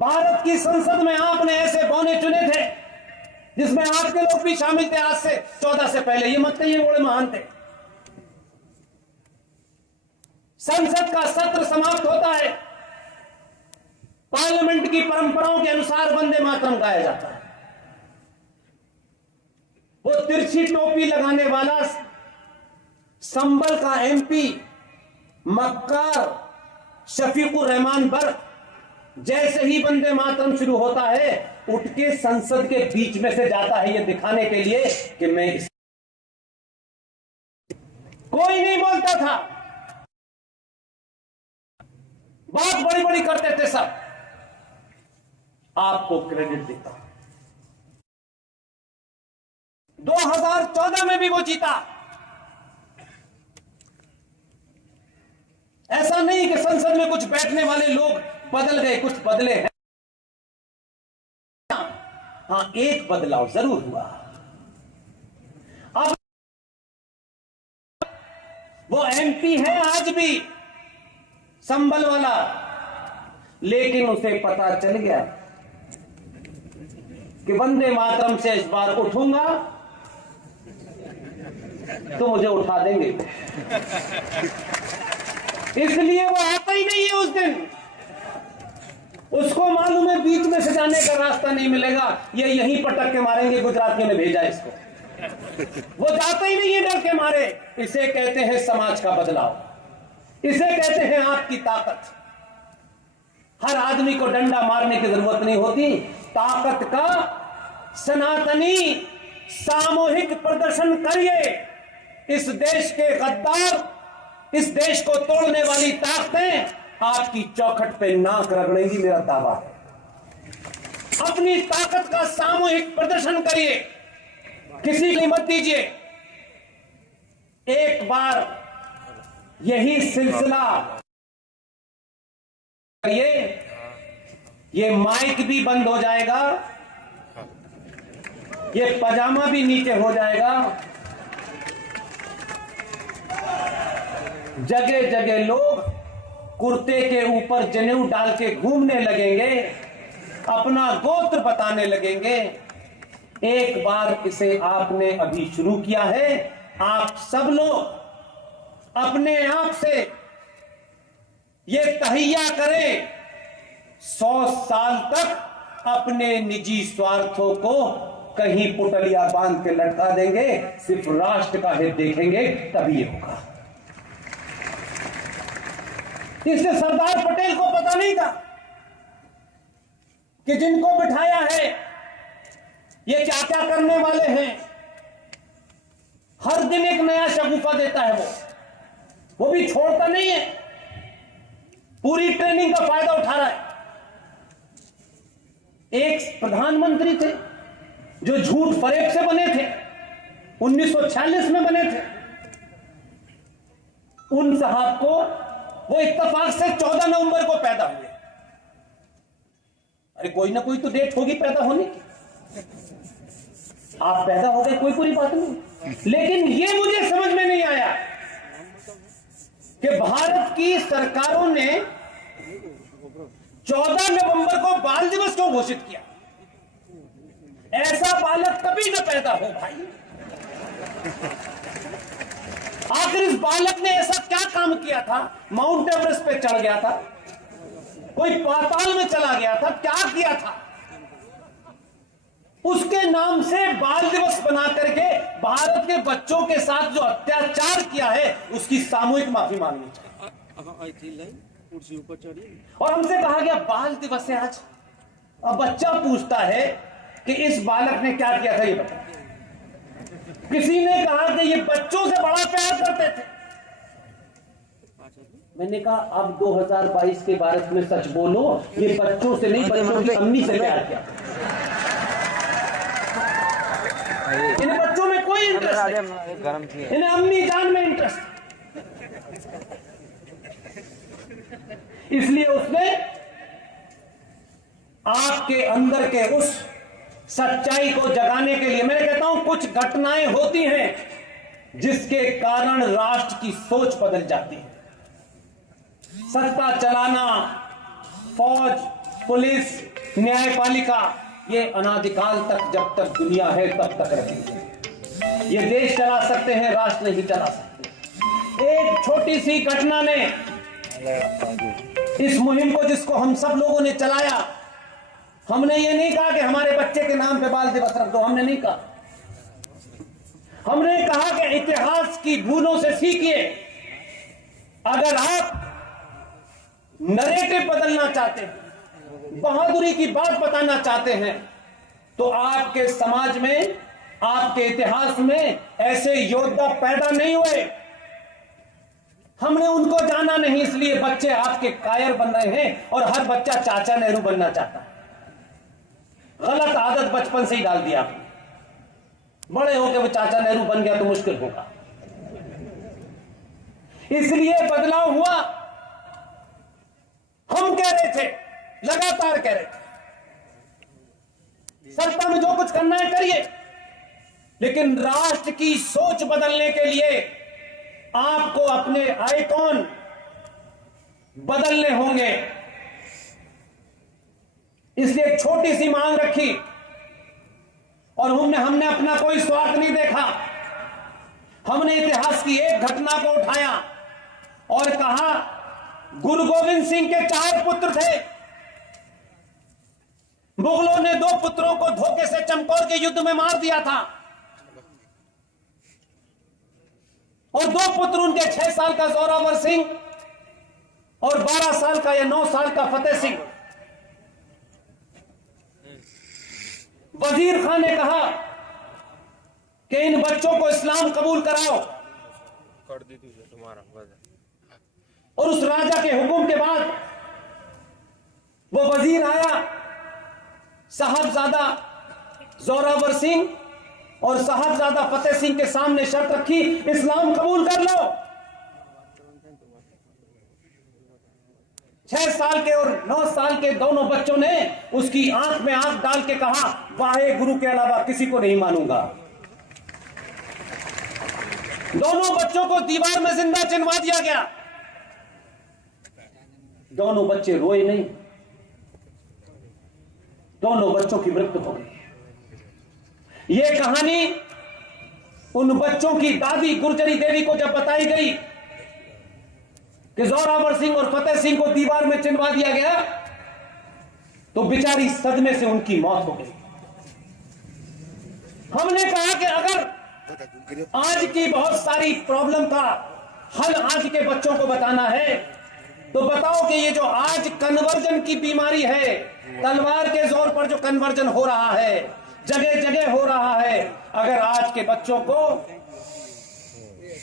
भारत की संसद में आपने ऐसे बौने चुने थे जिसमें आपके लोग भी शामिल थे। आज से 14 से पहले ये मत कहिए बड़े महान थे। संसद का सत्र समाप्त होता है, पार्लियामेंट की परंपराओं के अनुसार वंदे मातरम गाया जाता है। वो तिरछी टोपी लगाने वाला संभल का एमपी मक्कार शफीकुर रहमान बर्क जैसे ही वंदे मातरम शुरू होता है उठ के संसद के बीच में से जाता है, ये दिखाने के लिए कि मैं कोई नहीं बोलता था, बात बड़ी बड़ी करते थे सब। आपको क्रेडिट देता। 2014 में भी वो जीता। ऐसा नहीं कि संसद में कुछ बैठने वाले लोग बदल गए, कुछ बदले हैं। हां, एक बदलाव जरूर हुआ। अब वो एमपी है आज भी संभल वाला, लेकिन उसे पता चल गया कि वंदे मातरम से इस बार उठूंगा तो मुझे उठा देंगे, इसलिए वो आता ही नहीं है उस दिन। उसको मालूम है बीच में से जाने का रास्ता नहीं मिलेगा, ये यहीं पटक के मारेंगे, गुजरातियों ने भेजा इसको। वो जाता ही नहीं है डर के मारे। इसे कहते हैं समाज का बदलाव, इसे कहते हैं आपकी ताकत। हर आदमी को डंडा मारने की जरूरत नहीं होती। ताकत का सनातनी सामूहिक प्रदर्शन करिए। इस देश के गद्दार, इस देश को तोड़ने वाली ताकतें आपकी चौखट पे नाक रगड़ेंगी, मेरा दावा है। अपनी ताकत का सामूहिक प्रदर्शन करिए, किसी की मत दीजिए। एक बार यही सिलसिला करिए, ये माइक भी बंद हो जाएगा, ये पजामा भी नीचे हो जाएगा। जगह जगह लोग कुर्ते के ऊपर जनेऊ डाल के घूमने लगेंगे, अपना गोत्र बताने लगेंगे। एक बार इसे आपने अभी शुरू किया है, आप सब लोग अपने आप से ये तहैया करें, 100 साल तक अपने निजी स्वार्थों को कहीं पुटलिया बांध के लटका देंगे, सिर्फ राष्ट्र का हित देखेंगे, तभी ये होगा। इससे सरदार पटेल को पता नहीं था कि जिनको बिठाया है ये क्या क्या करने वाले हैं। हर दिन एक नया शगुफा देता है वो भी छोड़ता नहीं है, पूरी ट्रेनिंग का फायदा उठा रहा है। एक प्रधानमंत्री थे जो झूठ फरेब से बने थे, 1946 में बने थे। उन साहब को वो इत्तेफाक से 14 नवंबर को पैदा हुए। अरे कोई ना कोई तो डेट होगी पैदा होने की, आप पैदा हो गए कोई पूरी बात नहीं। लेकिन ये मुझे समझ में नहीं आया कि भारत की सरकारों ने 14 नवंबर को बाल दिवस क्यों घोषित किया। ऐसा बालक कभी न पैदा हो भाई। आखिर इस बालक ने ऐसा क्या काम किया था? माउंट एवरेस्ट पे चढ़ गया था, कोई पाताल में चला गया था, क्या किया था? उसके नाम से बाल दिवस बना करके भारत के बच्चों के साथ जो अत्याचार किया है उसकी सामूहिक माफी मांगनी चाहिए। और हमसे कहा गया बाल दिवस है आज। अब बच्चा पूछता है कि इस बालक ने क्या किया था ये बता। किसी ने कहा कि ये बच्चों से बड़ा प्यार करते थे। मैंने कहा अब 2022 के भारत में सच बोलो, ये बच्चों से नहीं, बच्चों की अम्मी से प्यार किया। इन्हें बच्चों में कोई इंटरेस्ट नहीं, इन्हें अम्मी जान में इंटरेस्ट। इसलिए उसने आपके अंदर के उस सच्चाई को जगाने के लिए, मैं कहता हूं कुछ घटनाएं होती हैं जिसके कारण राष्ट्र की सोच बदल जाती है। सत्ता चलाना, फौज, पुलिस, न्यायपालिका ये अनादिकाल तक, जब तक दुनिया है तब तक रहेंगे। ये देश चला सकते हैं, राष्ट्र नहीं चला सकते। एक छोटी सी घटना ने इस मुहिम को, जिसको हम सब लोगों ने चलाया, हमने ये नहीं कहा कि हमारे बच्चे के नाम पे बाल दिवस रख दो, हमने नहीं कहा। हमने कहा कि इतिहास की भूलों से सीखिए। अगर आप नरेटिव बदलना चाहते हैं, बहादुरी की बात बताना चाहते हैं, तो आपके समाज में, आपके इतिहास में ऐसे योद्धा पैदा नहीं हुए। हमने उनको जाना नहीं, इसलिए बच्चे आपके कायर बन रहे हैं और हर बच्चा चाचा नेहरू बनना चाहता है। गलत आदत बचपन से ही डाल दिया आपने। बड़े होकर वो चाचा नेहरू बन गया तो मुश्किल होगा। इसलिए बदलाव हुआ। हम कह रहे थे, लगातार कह रहे थे, सत्ता में जो कुछ करना है करिए, लेकिन राष्ट्र की सोच बदलने के लिए आपको अपने आइकॉन बदलने होंगे। इसलिए एक छोटी सी मांग रखी और हमने अपना कोई स्वार्थ नहीं देखा। हमने इतिहास की एक घटना को उठाया और कहा, गुरु गोविंद सिंह के 4 पुत्र थे। मुगलों ने 2 पुत्रों को धोखे से चमकौर के युद्ध में मार दिया था और 2 पुत्र उनके 6 साल का जोरावर सिंह और 12 साल का या 9 साल का फतेह सिंह। वजीर खान ने कहा कि इन बच्चों को इस्लाम कबूल कराओ। कर दी तुम्हारा और उस राजा के हुक्म के बाद वो वजीर आया, साहबजादा जोरावर सिंह और साहबजादा फतेह सिंह के सामने शर्त रखी, इस्लाम कबूल कर लो। 6 साल के और 9 साल के दोनों बच्चों ने उसकी आंख में आंख डाल के कहा, वाहे गुरु के अलावा किसी को नहीं मानूंगा। दोनों बच्चों को दीवार में जिंदा चिनवा दिया गया। दोनों बच्चे रोए नहीं, दोनों बच्चों की मृत्यु हो गई। यह कहानी उन बच्चों की दादी गुरजरी देवी को जब बताई गई कि जोरावर सिंह और फतेह सिंह को दीवार में चिनवा दिया गया, तो बेचारी सदमे से उनकी मौत हो गई। हमने कहा कि अगर आज की बहुत सारी प्रॉब्लम का हल आज के बच्चों को बताना है, तो बताओ कि ये जो आज कन्वर्जन की बीमारी है, तलवार के जोर पर जो कन्वर्जन हो रहा है, जगह जगह हो रहा है, अगर आज के बच्चों को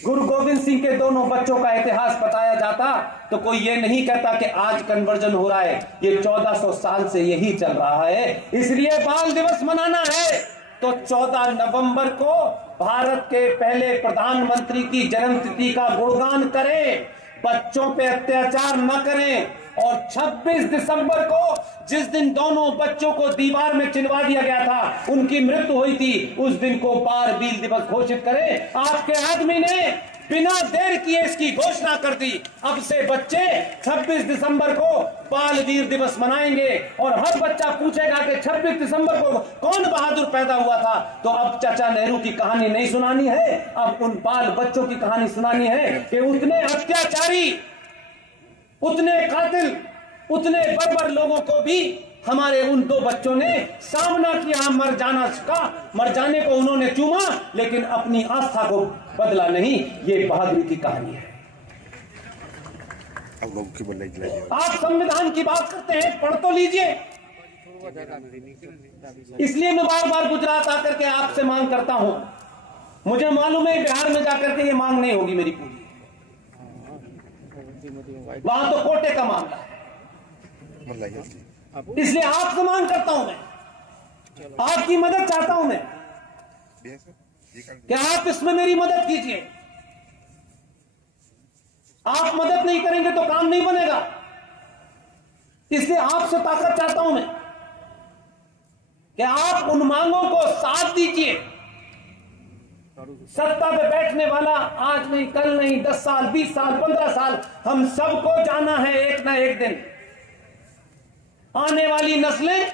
गुरु गोविंद सिंह के दोनों बच्चों का इतिहास बताया जाता तो कोई ये नहीं कहता कि आज कन्वर्जन हो रहा है। ये 1400 साल से यही चल रहा है। इसलिए बाल दिवस मनाना है तो 14 नवंबर को भारत के पहले प्रधानमंत्री की जन्मतिथि का गुणगान करें, बच्चों पे अत्याचार न करें। और 26 दिसंबर को जिस दिन दोनों बच्चों को दीवार में चिनवा दिया गया था, उनकी मृत्यु हुई थी, उस दिन को बाल वीर दिवस घोषित करें। आपके आदमी ने बिना देर किए इसकी घोषणा कर दी। अब से बच्चे 26 दिसंबर को बाल वीर दिवस मनाएंगे और हर बच्चा पूछेगा कि 26 दिसंबर को कौन बहादुर पैदा हुआ था। तो अब चाचा नेहरू की कहानी नहीं सुनानी है, अब उन बाल बच्चों की कहानी सुनानी है कि उतने अत्याचारी, उतने कातिल, उतने बर्बर लोगों को भी हमारे उन 2 बच्चों ने सामना किया। मर जाने को उन्होंने चूमा, लेकिन अपनी आस्था को बदला नहीं। ये बहादुरी की कहानी है। आप संविधान की बात करते हैं, पढ़ तो लीजिए। इसलिए मैं बार बार गुजरात आकर के आपसे मांग करता हूं। मुझे मालूम है बिहार में जाकर के ये मांग नहीं होगी मेरी पूरी, वहां तो कोटे का मामला है। इसलिए आपसे मांग करता हूं, मैं आपकी मदद चाहता हूं मैं कि आप इसमें मेरी मदद कीजिए। आप मदद नहीं करेंगे तो काम नहीं बनेगा। इसलिए आपसे ताकत चाहता हूं मैं कि आप उन मांगों को साथ दीजिए। सत्ता पे बैठने वाला आज नहीं, कल नहीं, 10 साल, 20 साल, 15 साल, हम सबको जाना है एक ना एक दिन। आने वाली नस्लें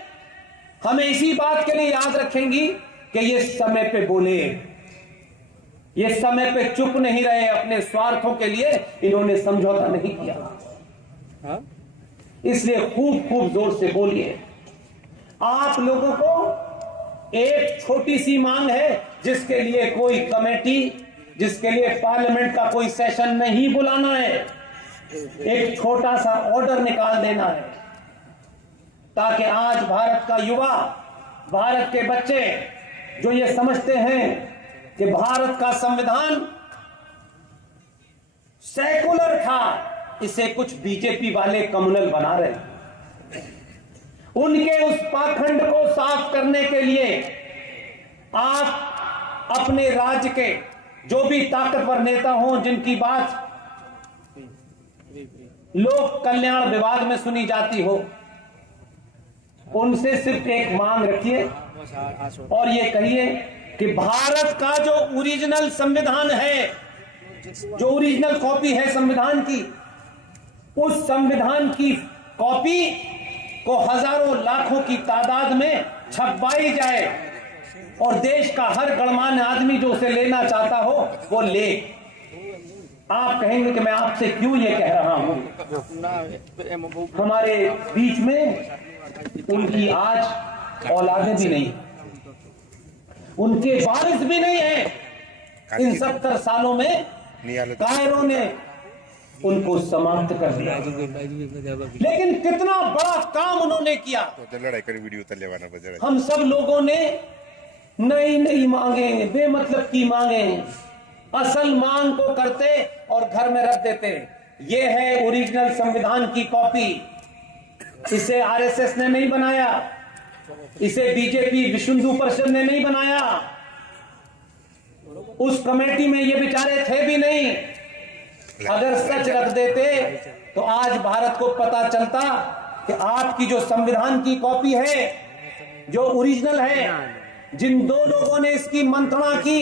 हमें इसी बात के लिए याद रखेंगी कि ये समय पे बोले, ये समय पे चुप नहीं रहे, अपने स्वार्थों के लिए इन्होंने समझौता नहीं किया। इसलिए खूब खूब जोर से बोलिए। आप लोगों को एक छोटी सी मांग है, जिसके लिए कोई कमेटी, जिसके लिए पार्लियामेंट का कोई सेशन नहीं बुलाना है, एक छोटा सा ऑर्डर निकाल देना है, ताकि आज भारत का युवा, भारत के बच्चे जो ये समझते हैं कि भारत का संविधान सेकुलर था, इसे कुछ बीजेपी वाले कम्युनल बना रहे हैं, उनके उस पाखंड को साफ करने के लिए आप अपने राज्य के जो भी ताकतवर नेता हों, जिनकी बात लोक कल्याण विभाग में सुनी जाती हो, उनसे सिर्फ एक मांग रखिए और ये कहिए कि भारत का जो ओरिजिनल संविधान है, जो ओरिजिनल कॉपी है संविधान की, उस संविधान की कॉपी को हजारों लाखों की तादाद में छपवाई जाए और देश का हर गणमान्य आदमी जो उसे लेना चाहता हो वो ले। आप कहेंगे कि मैं आपसे क्यों ये कह रहा हूं? हमारे बीच में उनकी आज औलादें भी नहीं, उनके वारिस भी नहीं है। इन 70 सालों में कायरों ने उनको समाप्त कर दिया, लेकिन कितना बड़ा काम उन्होंने किया। हम सब लोगों ने नई मांगे, बेमतलब की मांगे, असल मांग को करते और घर में रख देते। ये है ओरिजिनल संविधान की कॉपी। इसे आरएसएस ने नहीं बनाया, इसे बीजेपी विश्व हिंदू परिषद ने नहीं बनाया, उस कमेटी में ये बेचारे थे भी नहीं। अगर सच रख देते तो आज भारत को पता चलता कि आपकी जो संविधान की कॉपी है, जो ओरिजिनल है, जिन दो लोगों ने इसकी मंत्रणा की,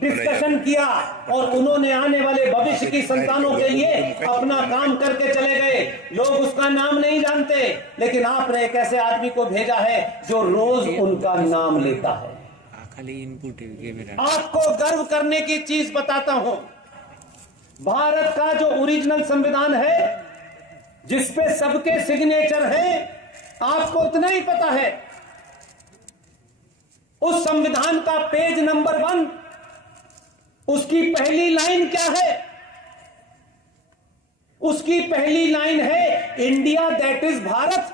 डिस्कशन किया और उन्होंने आने वाले भविष्य की संतानों के लिए अपना काम करके चले गए, लोग उसका नाम नहीं जानते, लेकिन आपने एक ऐसे आदमी को भेजा है जो रोज उनका नाम लेता है। आपको गर्व करने की चीज बताता हूं, भारत का जो ओरिजिनल संविधान है, जिसपे सबके सिग्नेचर हैं, आपको इतना ही पता है, उस संविधान का पेज नंबर 1, उसकी पहली लाइन क्या है? उसकी पहली लाइन है इंडिया दैट इज भारत।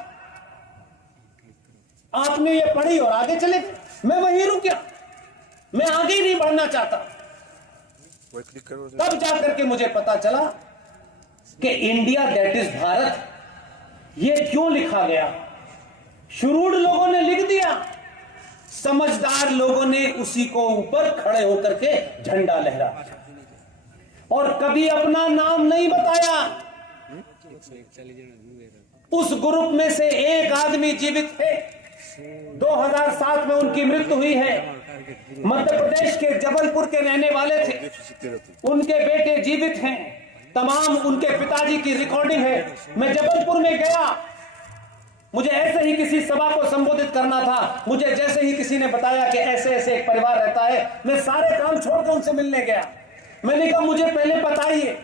आपने ये पढ़ी और आगे चले गए। मैं वहीं रुक गया, मैं आगे ही नहीं बढ़ना चाहता। तब जाकर के मुझे पता चला कि इंडिया दैट इज भारत ये क्यों लिखा गया। शुरूढ़ लोगों ने लिख दिया, समझदार लोगों ने उसी को ऊपर खड़े होकर के झंडा लहरा और कभी अपना नाम नहीं बताया। उस ग्रुप में से एक आदमी जीवित है, 2007 में उनकी मृत्यु हुई है। मध्य प्रदेश के जबलपुर के रहने वाले थे, उनके बेटे जीवित हैं, तमाम उनके पिताजी की रिकॉर्डिंग है। मैं जबलपुर में गया, मुझे ऐसे ही किसी सभा को संबोधित करना था, मुझे जैसे ही किसी ने बताया कि ऐसे ऐसे एक परिवार रहता है, मैं सारे काम छोड़कर उनसे मिलने गया। मैंने कहा मुझे पहले बताइए,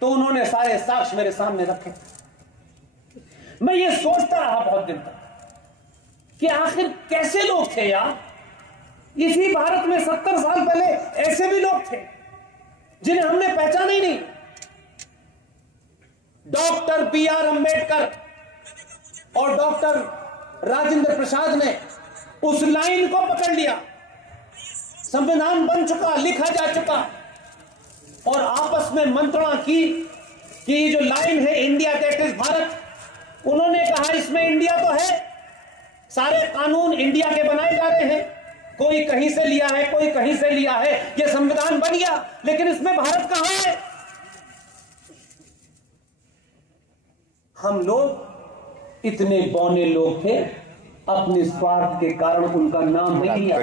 तो उन्होंने सारे साक्ष्य मेरे सामने रखे। मैं ये सोचता रहा बहुत दिन तक कि आखिर कैसे लोग थे यार। इसी भारत में 70 साल पहले ऐसे भी लोग थे जिन्हें हमने पहचाना ही नहीं। Doctor B R. अंबेडकर और डॉक्टर राजेंद्र प्रसाद ने उस लाइन को पकड़ लिया, संविधान बन चुका, लिखा जा चुका, और आपस में मंत्रणा की कि ये जो लाइन है इंडिया दैट इज भारत, उन्होंने कहा इसमें इंडिया तो है, सारे कानून इंडिया के बनाए जा रहे हैं, कोई कहीं से लिया है, कोई कहीं से लिया है, ये संविधान बन गया, लेकिन इसमें भारत कहां है? हम लोग इतने बौने लोग थे, अपने स्वार्थ के कारण उनका नाम नहीं लिया,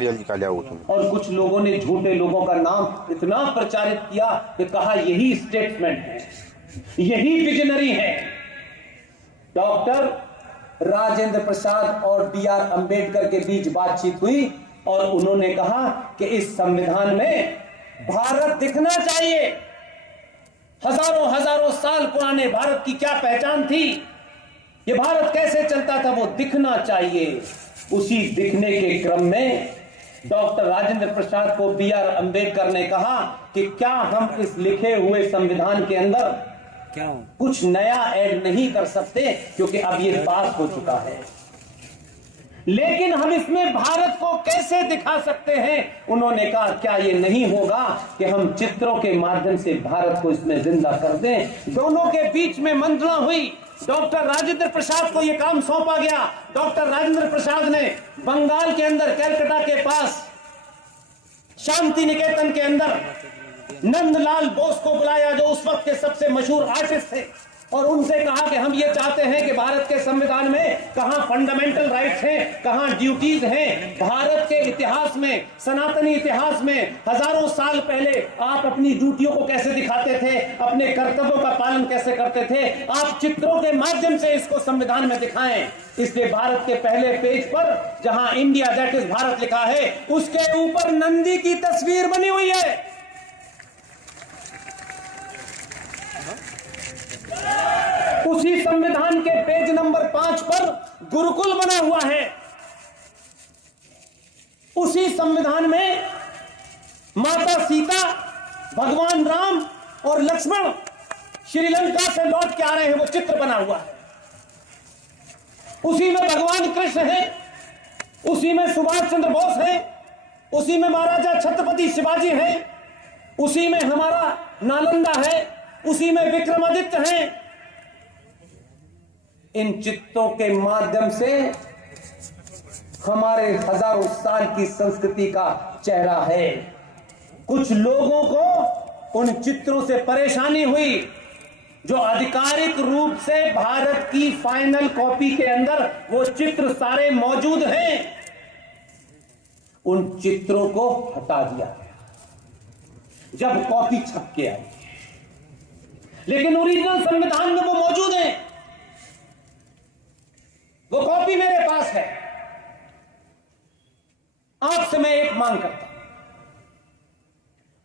और कुछ लोगों ने झूठे लोगों का नाम इतना प्रचारित किया कि कहा यही स्टेट्समैन है, यही विजनरी है। डॉक्टर राजेंद्र प्रसाद और B.R. अंबेडकर के बीच बातचीत हुई और उन्होंने कहा कि इस संविधान में भारत दिखना चाहिए। हजारों हजारों साल पुराने भारत की क्या पहचान थी, ये भारत कैसे चलता था, वो दिखना चाहिए। उसी दिखने के क्रम में डॉक्टर राजेंद्र प्रसाद को B.R. अंबेडकर ने कहा कि क्या हम इस लिखे हुए संविधान के अंदर कुछ नया ऐड नहीं कर सकते, क्योंकि अब ये पास हो चुका है, लेकिन हम इसमें भारत को कैसे दिखा सकते हैं। उन्होंने कहा क्या ये नहीं होगा कि हम चित्रों के माध्यम से भारत को इसमें जिंदा कर दें। दोनों के बीच में मंत्रणा हुई। डॉक्टर राजेंद्र प्रसाद को यह काम सौंपा गया। डॉक्टर राजेंद्र प्रसाद ने बंगाल के अंदर कैलकाटा के पास शांति निकेतन के अंदर नंदलाल बोस को बुलाया, जो उस वक्त के सबसे मशहूर आर्टिस्ट थे, और उनसे कहा कि हम ये चाहते हैं कि भारत के संविधान में कहां फंडामेंटल राइट्स हैं, कहां ड्यूटीज हैं। भारत के इतिहास में, सनातनी इतिहास में हजारों साल पहले आप अपनी ड्यूटियों को कैसे दिखाते थे, अपने कर्तव्यों का पालन कैसे करते थे, आप चित्रों के माध्यम से इसको संविधान में दिखाएं। इसलिए भारत के पहले पेज पर जहां इंडिया दैट इज भारत लिखा है, उसके ऊपर नंदी की तस्वीर बनी हुई है। उसी संविधान के पेज नंबर 5 पर गुरुकुल बना हुआ है। उसी संविधान में माता सीता, भगवान राम और लक्ष्मण श्रीलंका से लौट के आ रहे हैं, वो चित्र बना हुआ है। उसी में भगवान कृष्ण है, उसी में सुभाष चंद्र बोस है, उसी में महाराजा छत्रपति शिवाजी है, उसी में हमारा नालंदा है, उसी में विक्रमादित्य हैं। इन चित्रों के माध्यम से हमारे हजारों साल की संस्कृति का चेहरा है। कुछ लोगों को उन चित्रों से परेशानी हुई, जो आधिकारिक रूप से भारत की फाइनल कॉपी के अंदर वो चित्र सारे मौजूद हैं, उन चित्रों को हटा दिया गया जब कॉपी छप के आई। लेकिन ओरिजिनल संविधान में वो मौजूद है, वो कॉपी मेरे पास है। आपसे मैं एक मांग करता हूं,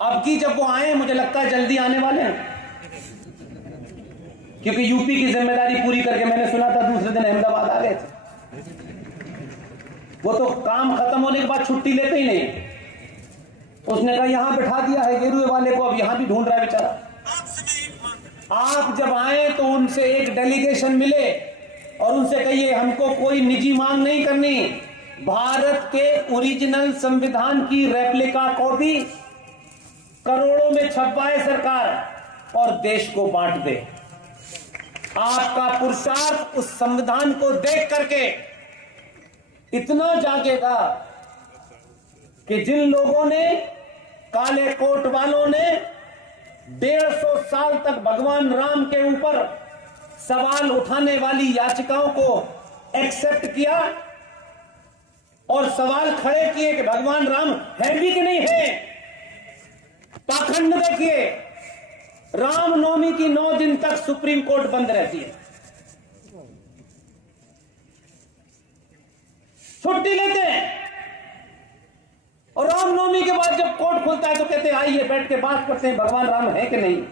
अब की जब वो आए, मुझे लगता है जल्दी आने वाले हैं, क्योंकि यूपी की जिम्मेदारी पूरी करके मैंने सुना था दूसरे दिन अहमदाबाद आ गए थे। वो तो काम खत्म होने के बाद छुट्टी लेते ही नहीं। उसने कहा यहां बिठा दिया है गेरुए वाले को, अब यहां भी ढूंढ रहा है बेचारा। आप जब आए तो उनसे एक डेलीगेशन मिले और उनसे कहिए हमको कोई निजी मांग नहीं करनी, भारत के ओरिजिनल संविधान की रेप्लिका कॉपी करोड़ों में छपवाए सरकार और देश को बांट दे। आपका पुरुषार्थ उस संविधान को देख करके इतना जागेगा कि जिन लोगों ने, काले कोट वालों ने 150 साल तक भगवान राम के ऊपर सवाल उठाने वाली याचिकाओं को एक्सेप्ट किया और सवाल खड़े किए कि भगवान राम है भी कि नहीं है। पाखंड देखिए, रामनवमी की 9 दिन तक सुप्रीम कोर्ट बंद रहती है, छुट्टी लेते हैं, और रामनवमी के बाद जब कोर्ट खुलता है तो कहते हैं आइए बैठ के बात करते हैं भगवान राम है कि नहीं।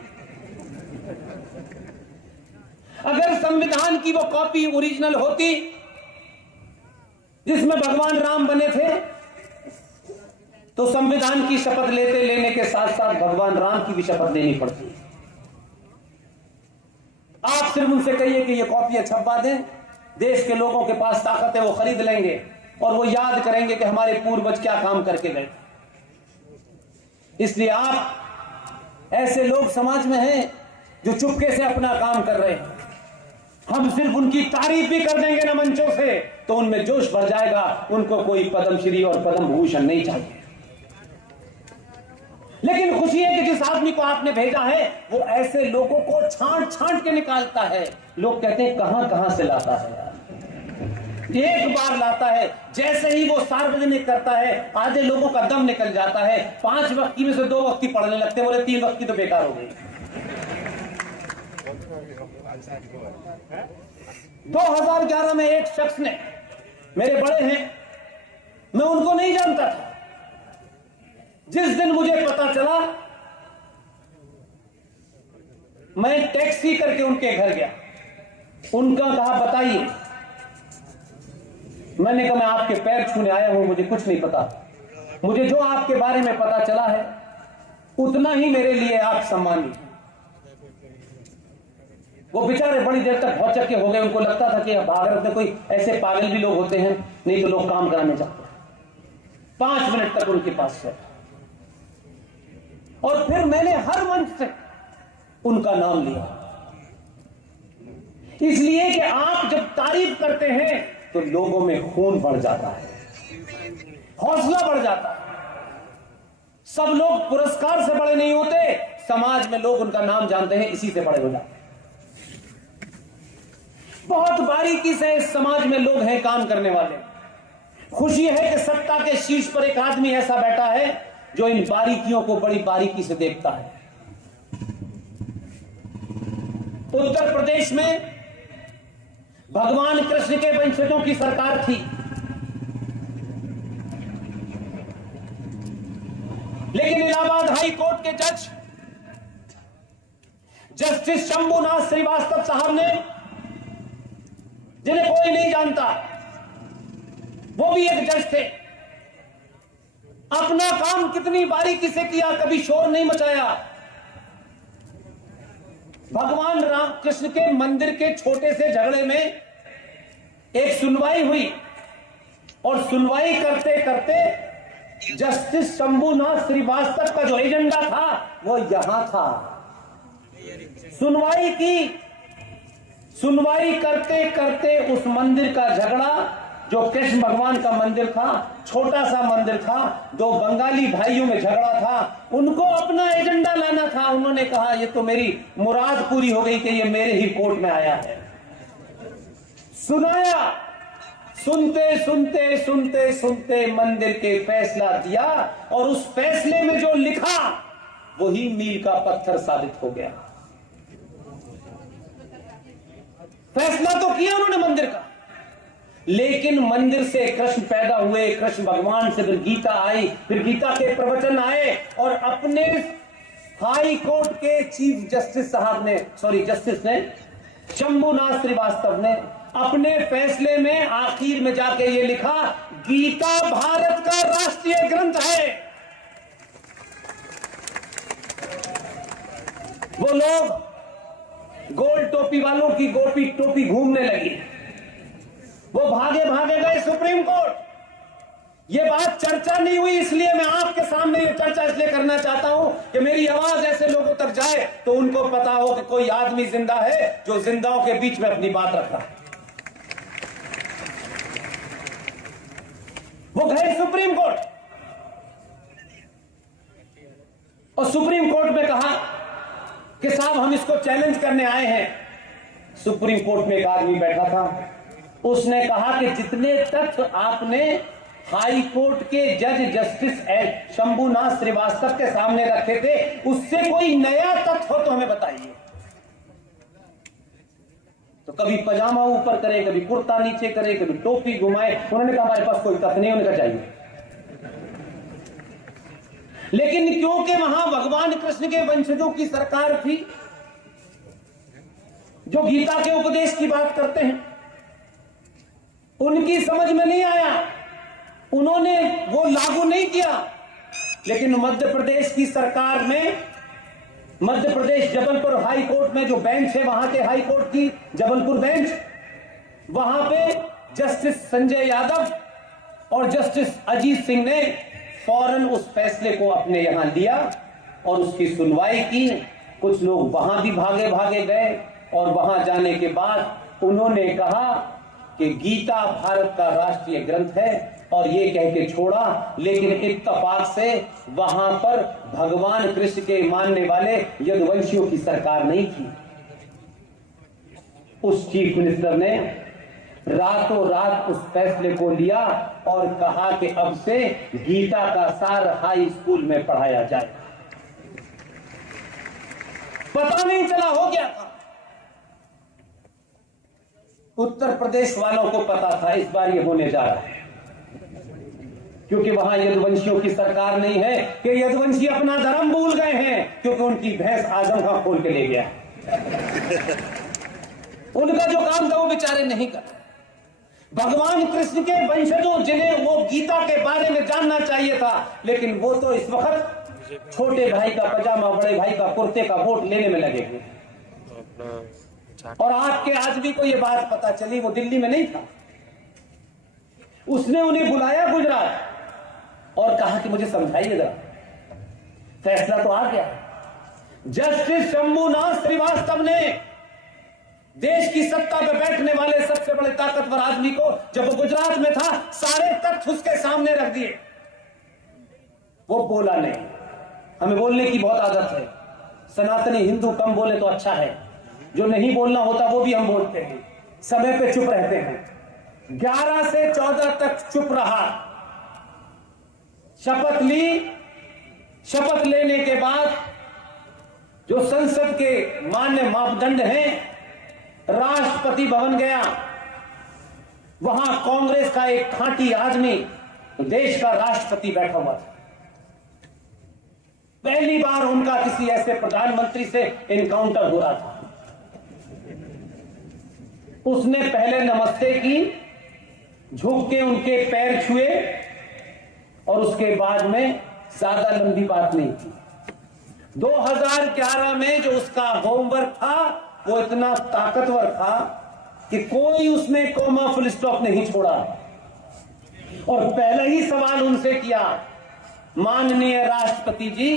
अगर संविधान की वो कॉपी ओरिजिनल होती जिसमें भगवान राम बने थे, तो संविधान की शपथ लेने के साथ साथ भगवान राम की भी शपथ लेनी पड़ती। आप सिर्फ उनसे कहिए कि ये कॉपियां छपवा दें, देश के लोगों के पास ताकत है, वो खरीद लेंगे और वो याद करेंगे कि हमारे पूर्वज क्या काम करके गए। इसलिए आप ऐसे लोग समाज में हैं जो चुपके से अपना काम कर रहे हैं, हम सिर्फ उनकी तारीफ भी कर देंगे ना मंचों से तो उनमें जोश भर जाएगा। उनको कोई पद्मश्री और पद्म भूषण नहीं चाहिए। लेकिन खुशी है कि जिस आदमी को आपने भेजा है वो ऐसे लोगों को छांट छांट के निकालता है। लोग कहते हैं कहां कहां से लाता है यार, एक बार लाता है, जैसे ही वो सार्वजनिक करता है आधे लोगों का दम निकल जाता है। 5 वक्त की में से 2 वक्त की पढ़ने लगते, बोले 3 वक्त की तो बेकार हो गई। 2011 में एक शख्स ने, मेरे बड़े हैं, मैं उनको नहीं जानता था, जिस दिन मुझे पता चला मैं टैक्सी करके उनके घर गया। उनका कहा बताइए। मैंने कहा मैं आपके पैर छूने आया हूं, मुझे कुछ नहीं पता, मुझे जो आपके बारे में पता चला है उतना ही मेरे लिए आप सम्मानित। वो बेचारे बड़ी देर तक भौचक्के हो गए, उनको लगता था कि भारत में कोई ऐसे पागल भी लोग होते हैं, नहीं तो लोग काम कराने जाते हैं। 5 मिनट तक उनके पास बैठा और फिर मैंने हर मंच से उनका नाम लिया, इसलिए कि आप जब तारीफ करते हैं तो लोगों में खून बढ़ जाता है, हौसला बढ़ जाता है। सब लोग पुरस्कार से बड़े नहीं होते, समाज में लोग उनका नाम जानते हैं, इसी से बड़े हो जाते हैं। बहुत बारीकी से इस समाज में लोग हैं काम करने वाले। खुशी है कि सत्ता के शीर्ष पर एक आदमी ऐसा बैठा है जो इन बारीकियों को बड़ी बारीकी से देखता है। उत्तर प्रदेश में भगवान कृष्ण के वंशजों की सरकार थी, लेकिन इलाहाबाद हाई कोर्ट के जज जस्टिस शंभुनाथ श्रीवास्तव साहब ने, जिन्हें कोई नहीं जानता, वो भी एक जज थे, अपना काम कितनी बारीकी से किया, कभी शोर नहीं मचाया। भगवान राम कृष्ण के मंदिर के छोटे से झगड़े में एक सुनवाई हुई और सुनवाई करते करते जस्टिस शंभुनाथ श्रीवास्तव का जो एजेंडा था वो यहां था। सुनवाई की, सुनवाई करते करते उस मंदिर का झगड़ा, जो कृष्ण भगवान का मंदिर था, छोटा सा मंदिर था, 2 बंगाली भाइयों में झगड़ा था, उनको अपना एजेंडा लाना था। उन्होंने कहा ये तो मेरी मुराद पूरी हो गई कि ये मेरे ही कोर्ट में आया है। सुनाया, सुनते सुनते सुनते सुनते मंदिर के फैसला दिया और उस फैसले में जो लिखा वही मील का पत्थर साबित हो गया। फैसला तो किया उन्होंने मंदिर का, लेकिन मंदिर से कृष्ण पैदा हुए, कृष्ण भगवान से फिर गीता आई, फिर गीता के प्रवचन आए और अपने हाई कोर्ट के चीफ जस्टिस साहब ने, जस्टिस ने, शंभुनाथ श्रीवास्तव ने अपने फैसले में आखिर में जाके ये लिखा, गीता भारत का राष्ट्रीय ग्रंथ है। वो लोग गोल टोपी वालों की गोपी टोपी घूमने लगी, वो भागे भागे गए सुप्रीम कोर्ट। ये बात चर्चा नहीं हुई, इसलिए मैं आपके सामने ये चर्चा इसलिए करना चाहता हूं कि मेरी आवाज ऐसे लोगों तक जाए तो उनको पता हो कि कोई आदमी जिंदा है जो जिंदाओं के बीच में अपनी बात रख रहा है। वो गए सुप्रीम कोर्ट और सुप्रीम कोर्ट में कहा कि साहब हम इसको चैलेंज करने आए हैं। सुप्रीम कोर्ट में एक आदमी बैठा था, उसने कहा कि जितने तथ्य आपने हाई कोर्ट के जज जस्टिस शंभुनाथ श्रीवास्तव के सामने रखे थे, उससे कोई नया तथ्य हो तो हमें बताइए। तो कभी पजामा ऊपर करे, कभी कुर्ता नीचे करे, कभी टोपी घुमाए। उन्होंने कहा हमारे पास कोई तथ्य नहीं होने का चाहिए, लेकिन क्योंकि वहां भगवान कृष्ण के वंशजों की सरकार थी जो गीता के उपदेश की बात करते हैं, उनकी समझ में नहीं आया, उन्होंने वो लागू नहीं किया। लेकिन मध्य प्रदेश की सरकार में, मध्य प्रदेश जबलपुर हाई कोर्ट में जो बेंच है, वहां के हाई कोर्ट की जबलपुर बेंच, वहां पे जस्टिस संजय यादव और जस्टिस अजीत सिंह ने फौरन उस फैसले को अपने यहां लिया और उसकी सुनवाई की। कुछ लोग वहां भी भागे भागे गए और वहां जाने के बाद उन्होंने कहा कि गीता भारत का राष्ट्रीय ग्रंथ है और ये कह के छोड़ा। लेकिन इत्तेफाक से वहां पर भगवान कृष्ण के मानने वाले यदुवंशियों की सरकार नहीं थी। उस चीफ मिनिस्टर ने रातों रात उस फैसले को लिया और कहा कि अब से गीता का सार हाई स्कूल में पढ़ाया जाए। पता नहीं चला हो गया था। उत्तर प्रदेश वालों को पता था इस बार ये होने जा रहा है, क्योंकि वहां यदुवंशियों की सरकार नहीं है कि यदुवंशी अपना धर्म भूल गए हैं, क्योंकि उनकी भैंस आजम खां खोल के ले गया। उनका जो काम था वो बेचारे नहीं कर। भगवान कृष्ण के वंशजों जिन्हें वो गीता के बारे में जानना चाहिए था, लेकिन वो तो इस वक्त छोटे भाई का पजामा, बड़े भाई का कुर्ते का वोट लेने में लगे हुए। और आपके आदमी को ये बात पता चली, वो दिल्ली में नहीं था, उसने उन्हें बुलाया गुजरात और कहा कि मुझे समझाइएगा, फैसला तो आ गया। जस्टिस शंभुनाथ श्रीवास्तव ने देश की सत्ता पर बैठने वाले सबसे बड़े ताकतवर आदमी को, जब वो गुजरात में था, सारे तथ्य उसके सामने रख दिए। वो बोला नहीं। हमें बोलने की बहुत आदत है, सनातनी हिंदू कम बोले तो अच्छा है, जो नहीं बोलना होता वो भी हम बोलते हैं, समय पे चुप रहते हैं। 11 से 14 तक चुप रहा, शपथ ली। शपथ लेने के बाद जो संसद के मान्य मापदंड हैं, राष्ट्रपति भवन गया, वहां कांग्रेस का एक खांटी आदमी देश का राष्ट्रपति बैठा हुआ था। पहली बार उनका किसी ऐसे प्रधानमंत्री से एनकाउंटर हो रहा था। उसने पहले नमस्ते की, झुक के उनके पैर छुए, और उसके बाद में ज्यादा लंबी बात नहीं थी। 2011 में जो उसका होमवर्क था वो इतना ताकतवर था कि कोई उसमें कोमा फुल स्टॉप नहीं छोड़ा। और पहला ही सवाल उनसे किया, माननीय राष्ट्रपति जी,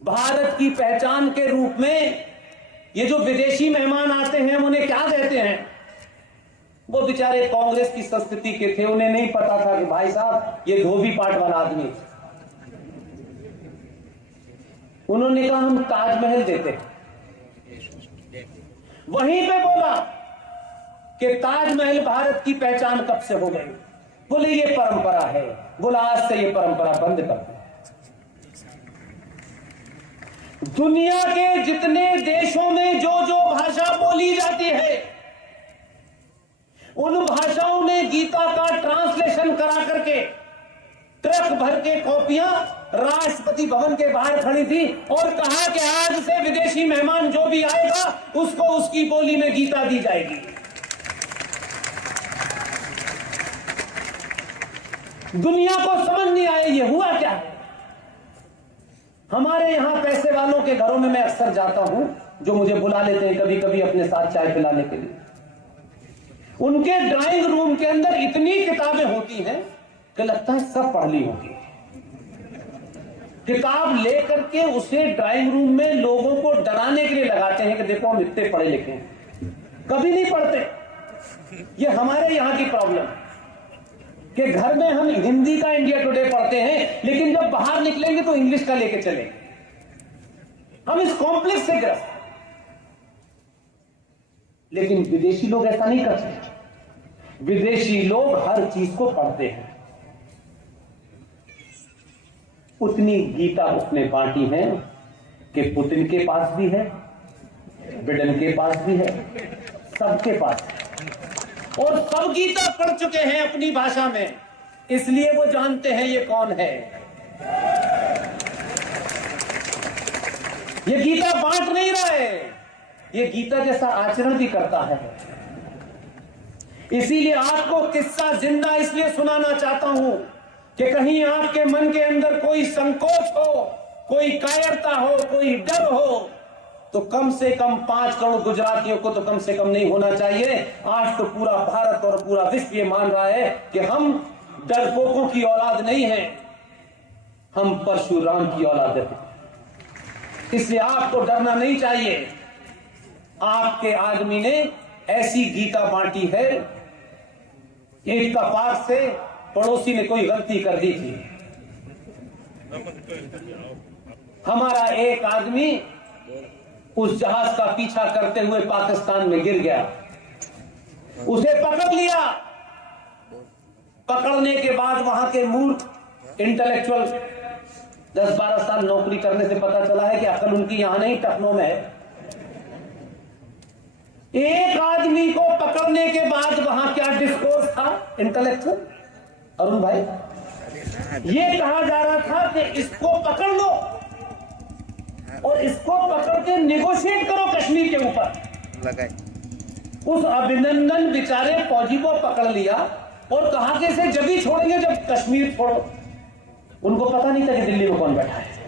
भारत की पहचान के रूप में ये जो विदेशी मेहमान आते हैं उन्हें क्या कहते हैं? वो बेचारे कांग्रेस की संस्कृति के थे, उन्हें नहीं पता था कि भाई साहब ये धोबी पाट वाला आदमी। उन्होंने कहा हम ताजमहल देते हैं। वहीं पे बोला कि ताजमहल भारत की पहचान कब से हो गई? बोले ये परंपरा है। बोला आज से ये परंपरा बंद कर दो। दुनिया के जितने देशों में जो जो भाषा बोली जाती है, उन भाषाओं में गीता का ट्रांसलेशन करा करके ट्रक भर के कॉपियां राष्ट्रपति भवन के बाहर खड़ी थी और कहा कि आज से विदेशी मेहमान जो भी आएगा उसको उसकी बोली में गीता दी जाएगी। दुनिया को समझ नहीं आया ये हुआ क्या है। हमारे यहां पैसे वालों के घरों में मैं अक्सर जाता हूं, जो मुझे बुला लेते हैं कभी कभी अपने साथ चाय पिलाने के लिए। उनके ड्राइंग रूम के अंदर इतनी किताबें होती हैं कि लगता है सब पढ़ ली होगी। किताब लेकर के उसे ड्राइंग रूम में लोगों को डराने के लिए लगाते हैं कि देखो हम इतने पढ़े लिखे हैं, कभी नहीं पढ़ते। ये हमारे यहां की प्रॉब्लम कि घर में हम हिंदी का इंडिया टुडे पढ़ते हैं, लेकिन जब बाहर निकलेंगे तो इंग्लिश का लेके चलेंगे। हम इस कॉम्प्लेक्स से ग्रस्त। लेकिन विदेशी लोग ऐसा नहीं करते। विदेशी लोग हर चीज को पढ़ते हैं। उतनी गीता उसने बांटी है कि पुतिन के पास भी है, बिडेन के पास भी है, सबके पास है। और सब गीता पढ़ चुके हैं अपनी भाषा में, इसलिए वो जानते हैं ये कौन है। ये गीता बांट नहीं रहा है, ये गीता जैसा आचरण भी करता है। इसीलिए आपको किस्सा जिंदा इसलिए सुनाना चाहता हूं कि कहीं आपके मन के अंदर कोई संकोच हो, कोई कायरता हो, कोई डर हो, तो कम से कम 5 करोड़ गुजरातियों को तो कम से कम नहीं होना चाहिए। आज तो पूरा भारत और पूरा विश्व ये मान रहा है कि हम डरपोकों की औलाद नहीं हैं, हम परशुराम की औलाद हैं। इसलिए आपको डरना नहीं चाहिए। आपके आदमी ने ऐसी गीता बांटी है, एक कपाट से पड़ोसी ने कोई गलती कर दी थी। हमारा एक आदमी उस जहाज का पीछा करते हुए पाकिस्तान में गिर गया, उसे पकड़ लिया। पकड़ने के बाद वहां के मूर्ख इंटेलेक्चुअल 10-12 साल नौकरी करने से पता चला है कि अकल उनकी यहां नहीं टखनों में है। एक आदमी को पकड़ने के बाद वहां क्या डिस्कोर्स था इंटेलेक्चुअल अरुण भाई, ये कहा जा रहा था कि इसको पकड़ लो और इसको पकड़ के निगोशिएट करो कश्मीर के ऊपर। उस अभिनंदन बेचारे फौजी को पकड़ लिया और कहा कि इसे जब ही छोड़ेंगे जब कश्मीर छोड़ो। उनको पता नहीं था कि दिल्ली में कौन बैठा है।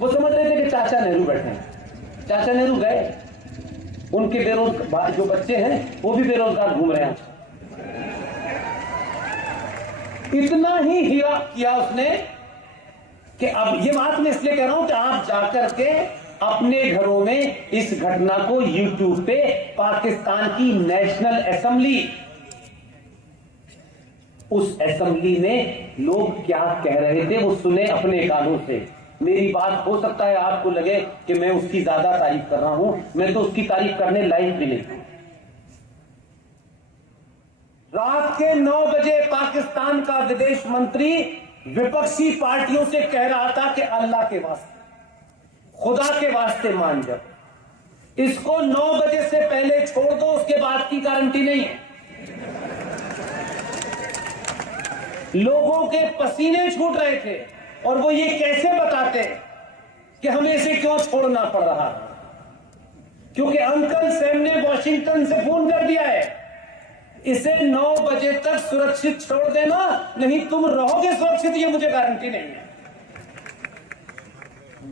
वो समझ रहे थे कि चाचा नेहरू बैठे हैं। चाचा नेहरू गए, उनके बेरोजगार जो बच्चे हैं वो भी बेरोजगार घूम रहे हैं। इतना ही हीरा किया उसने कि अब ये बात मैं इसलिए कह रहा हूं कि आप जाकर के अपने घरों में इस घटना को यूट्यूब पे पाकिस्तान की नेशनल असेंबली, उस असेंबली में लोग क्या कह रहे थे वो सुने अपने कानों से। मेरी बात हो सकता है आपको लगे कि मैं उसकी ज्यादा तारीफ कर रहा हूं, मैं तो उसकी तारीफ करने लायक भी नहीं। रात के 9 बजे पाकिस्तान का विदेश मंत्री विपक्षी पार्टियों से कह रहा था कि अल्लाह के वास्ते, खुदा के वास्ते मान जाओ, इसको 9 बजे से पहले छोड़ दो, उसके बाद की गारंटी नहीं है। लोगों के पसीने छूट रहे थे और वो ये कैसे बताते कि हमें इसे क्यों छोड़ना पड़ रहा है, क्योंकि अंकल सैम ने वॉशिंगटन से फोन कर दिया है, इसे 9 बजे तक सुरक्षित छोड़ देना, नहीं तुम रहोगे सुरक्षित, ये मुझे गारंटी नहीं है।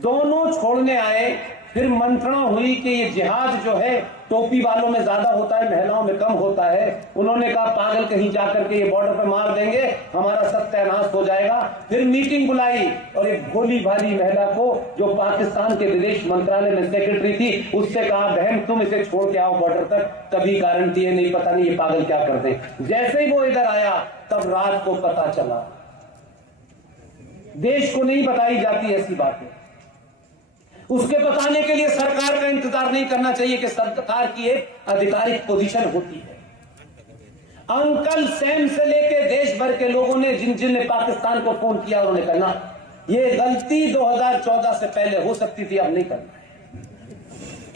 दोनों छोड़ने आए, फिर मंत्रणा हुई कि ये जिहाद जो है टोपी वालों में ज्यादा होता है, महिलाओं में कम होता है। उन्होंने कहा पागल कहीं जाकर के ये बॉर्डर पे मार देंगे, हमारा सत्यानाश हो जाएगा। फिर मीटिंग बुलाई और एक भोली भाली महिला को जो पाकिस्तान के विदेश मंत्रालय में सेक्रेटरी थी, उससे कहा बहन तुम इसे छोड़ के आओ बॉर्डर तक, कभी गारंटी है नहीं, पता नहीं ये पागल क्या करते। जैसे ही वो इधर आया तब रात को पता चला। देश को नहीं बताई जाती ऐसी बातें, उसके बताने के लिए सरकार का इंतजार नहीं करना चाहिए कि सरकार की एक आधिकारिक पोजीशन होती है। अंकल सैम से लेके देश भर के लोगों ने जिन पाकिस्तान को फोन किया उन्होंने कहना ये गलती 2014 से पहले हो सकती थी, अब नहीं करना।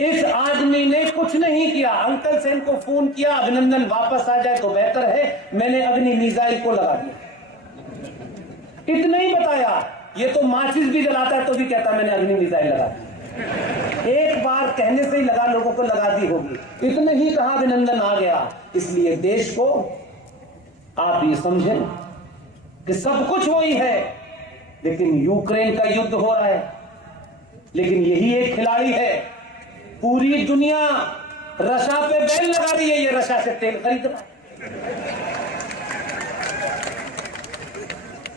इस आदमी ने कुछ नहीं किया, अंकल सैम को फोन किया अभिनंदन वापस आ जाए तो बेहतर है, मैंने अग्नि मिसाइल को लगा दिया, इतना ही बताया। ये तो माचिस भी जलाता है तो भी कहता मैंने अग्नि मिसाइल लगा दी। एक बार कहने से ही लगा, लोगों को लगा दी होगी, इतने ही कहा अभिनंदन आ गया। इसलिए देश को आप ये समझें कि सब कुछ वही है, लेकिन यूक्रेन का युद्ध हो रहा है, लेकिन यही एक खिलाड़ी है। पूरी दुनिया रशा पे बैन लगा रही है, ये रशा से तेल खरीद रहा है,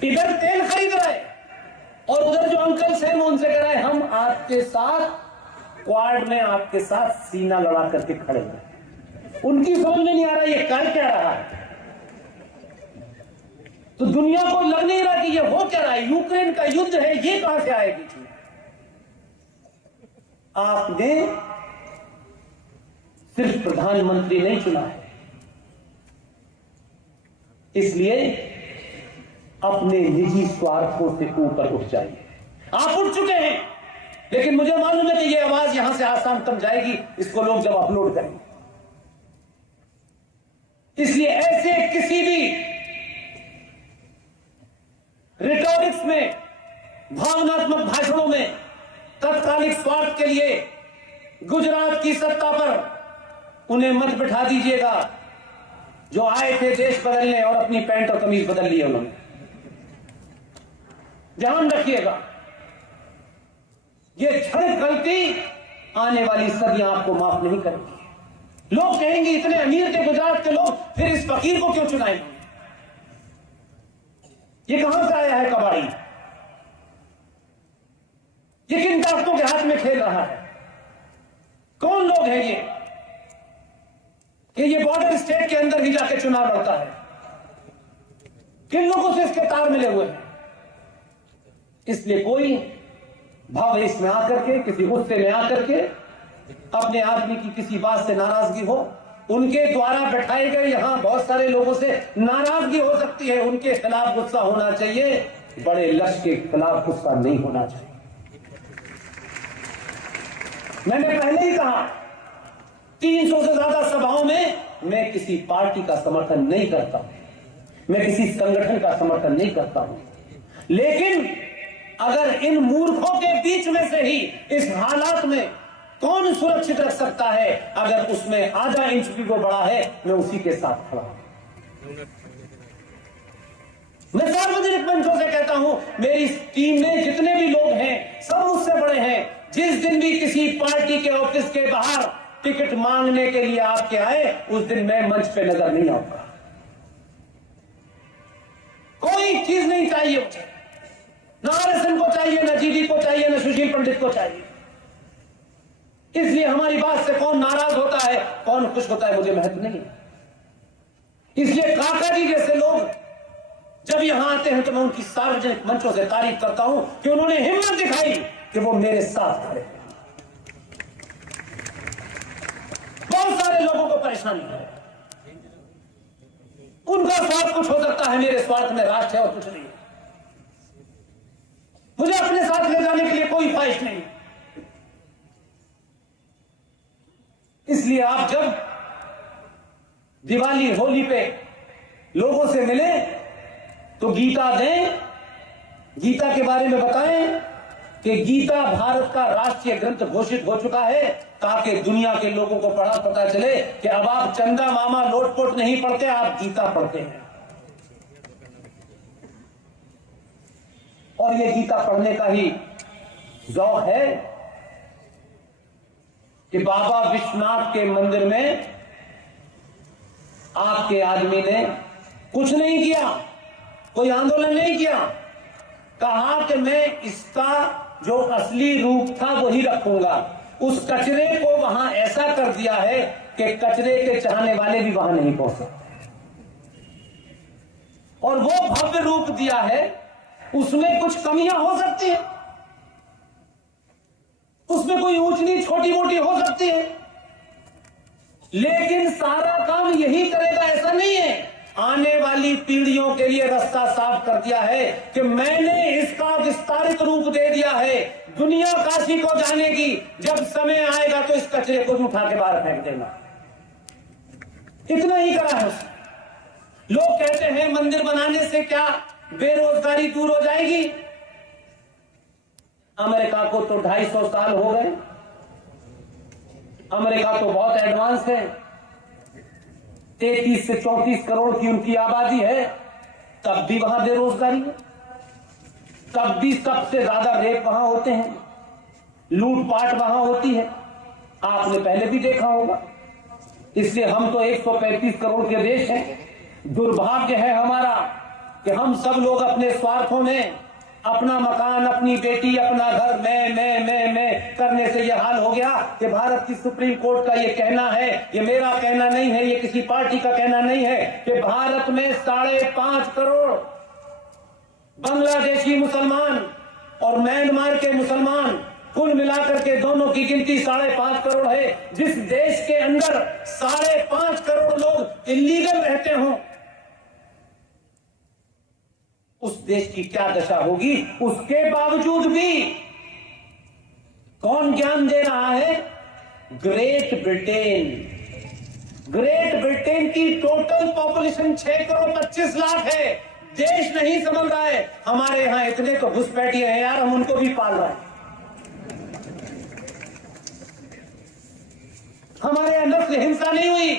इधर तेल खरीद रहा है और उधर जो अंकल सैम उनसे कह रहा है हम आपके साथ क्वाड में आपके साथ सीना लड़ा करके खड़े हैं। उनकी समझ में नहीं आ रहा ये कर क्या रहा है, तो दुनिया को लग नहीं रहा कि ये हो क्या रहा है, यूक्रेन का युद्ध है, ये कहां से आएगी चीज। आपने सिर्फ प्रधानमंत्री नहीं चुना है, इसलिए अपने निजी स्वार्थों से ऊपर उठ जाइए। आप उठ चुके हैं, लेकिन मुझे मालूम है कि यह आवाज यहां से आसाम तक जाएगी, इसको लोग जब अपलोड करेंगे। इसलिए ऐसे किसी भी रिटॉरिक्स में, भावनात्मक भाषणों में तत्कालिक स्वार्थ के लिए गुजरात की सत्ता पर उन्हें मत बिठा दीजिएगा। जो आए थे देश बदलने और अपनी पैंट और कमीज बदल ली उन्होंने, ध्यान रखिएगा। ये क्षणिक गलती आने वाली सदियां आपको माफ नहीं करेंगी। लोग कहेंगे इतने अमीर थे गुजरात के लोग, फिर इस फकीर को क्यों चुनाएंगे, ये कहां से आया है कबाड़ी, ये किन ताकतों के हाथ में खेल रहा है, कौन लोग हैं ये कि ये बॉर्डर स्टेट के अंदर ही जाके चुनाव लड़ता है, किन लोगों से इसके तार मिले हुए हैं। इसलिए कोई भावेश में आकर के, किसी गुस्से में आकर के, अपने आदमी की किसी बात से नाराजगी हो, उनके द्वारा बैठाए गए यहां बहुत सारे लोगों से नाराजगी हो सकती है, उनके खिलाफ गुस्सा होना चाहिए, बड़े लक्ष्य के खिलाफ गुस्सा नहीं होना चाहिए। मैंने पहले ही कहा 300 से ज्यादा सभाओं में मैं किसी पार्टी का समर्थन नहीं करता हूं, मैं किसी संगठन का समर्थन नहीं करता हूं। लेकिन अगर इन मूर्खों के बीच में से ही इस हालात में कौन सुरक्षित रख सकता है, अगर उसमें आधा इंच भी वो बड़ा है, मैं उसी के साथ खड़ा हूं। मैं सार्वजनिक मंचों से कहता हूं, मेरी टीम में जितने भी लोग हैं सब मुझसे बड़े हैं। जिस दिन भी किसी पार्टी के ऑफिस के बाहर टिकट मांगने के लिए आपके आए, उस दिन मैं मंच पे नजर नहीं आऊंगा। कोई चीज नहीं चाहिए मुझे, ना आरएसएन को चाहिए, ना जीडी को चाहिए, ना सुशील पंडित को चाहिए। इसलिए हमारी बात से कौन नाराज होता है, कौन खुश होता है, मुझे महत्व नहीं है। इसलिए काका जी जैसे लोग जब यहां आते हैं तो मैं उनकी सार्वजनिक मंचों से तारीफ करता हूं कि उन्होंने हिम्मत दिखाई कि वो मेरे साथ खड़े। बहुत सारे लोगों को परेशानी है, उनका स्वार्थ कुछ हो सकता है, मेरे स्वार्थ में राष्ट्र है और कुछ नहीं है। मुझे अपने साथ ले जाने के लिए कोई ख्वाहिश नहीं। इसलिए आप जब दिवाली होली पे लोगों से मिले तो गीता दें, गीता के बारे में बताएं कि गीता भारत का राष्ट्रीय ग्रंथ घोषित हो चुका है, ताकि दुनिया के लोगों को पता चले कि अब आप चंदा मामा लोटपोट नहीं पढ़ते, आप गीता पढ़ते हैं। और ये गीता पढ़ने का ही ज़ौक है कि बाबा विश्वनाथ के मंदिर में आपके आदमी ने कुछ नहीं किया, कोई आंदोलन नहीं किया, कहा कि मैं इसका जो असली रूप था वही रखूंगा। उस कचरे को वहां ऐसा कर दिया है कि कचरे के चाहने वाले भी वहां नहीं पहुंच सकते, और वो भव्य रूप दिया है। उसमें कुछ कमियां हो सकती है, उसमें कोई ऊंच नीच छोटी मोटी हो सकती है, लेकिन सारा काम यही करेगा ऐसा नहीं है। आने वाली पीढ़ियों के लिए रास्ता साफ कर दिया है कि मैंने इसका विस्तारित रूप दे दिया है, दुनिया काशी को जाने की। जब समय आएगा तो इस कचरे को भी उठा के बाहर फेंक देना, इतना ही करा है उसने। लोग कहते हैं मंदिर बनाने से क्या बेरोजगारी दूर हो जाएगी। अमेरिका को तो 250 साल हो गए, अमेरिका तो बहुत एडवांस है, 33 से 34 करोड़ की उनकी आबादी है, तब भी वहां बेरोजगारी है, तब भी सबसे ज्यादा रेप वहां होते हैं, लूटपाट वहां होती है, आपने पहले भी देखा होगा। इसलिए हम तो 135 करोड़ के देश हैं। दुर्भाग्य है हमारा कि हम सब लोग अपने स्वार्थों में अपना मकान, अपनी बेटी, अपना घर, मैं करने से यह हाल हो गया कि भारत की सुप्रीम कोर्ट का यह कहना है, ये मेरा कहना नहीं है, ये किसी पार्टी का कहना नहीं है, कि भारत में 5.5 करोड़ बांग्लादेशी मुसलमान और म्यांमार के मुसलमान, कुल मिलाकर के दोनों की गिनती 5.5 करोड़ है। जिस देश के अंदर 5.5 करोड़ लोग इलीगल रहते हों, उस देश की क्या दशा होगी। उसके बावजूद भी कौन ज्ञान दे रहा है? Great Britain. ग्रेट ब्रिटेन की टोटल पॉपुलेशन 6 करोड़ 25 लाख है, देश नहीं समझ रहा है। हमारे यहां इतने तो घुसपैठिए हैं यार, हम उनको भी पाल रहे हैं। हमारे यहां नस्ल हिंसा नहीं हुई,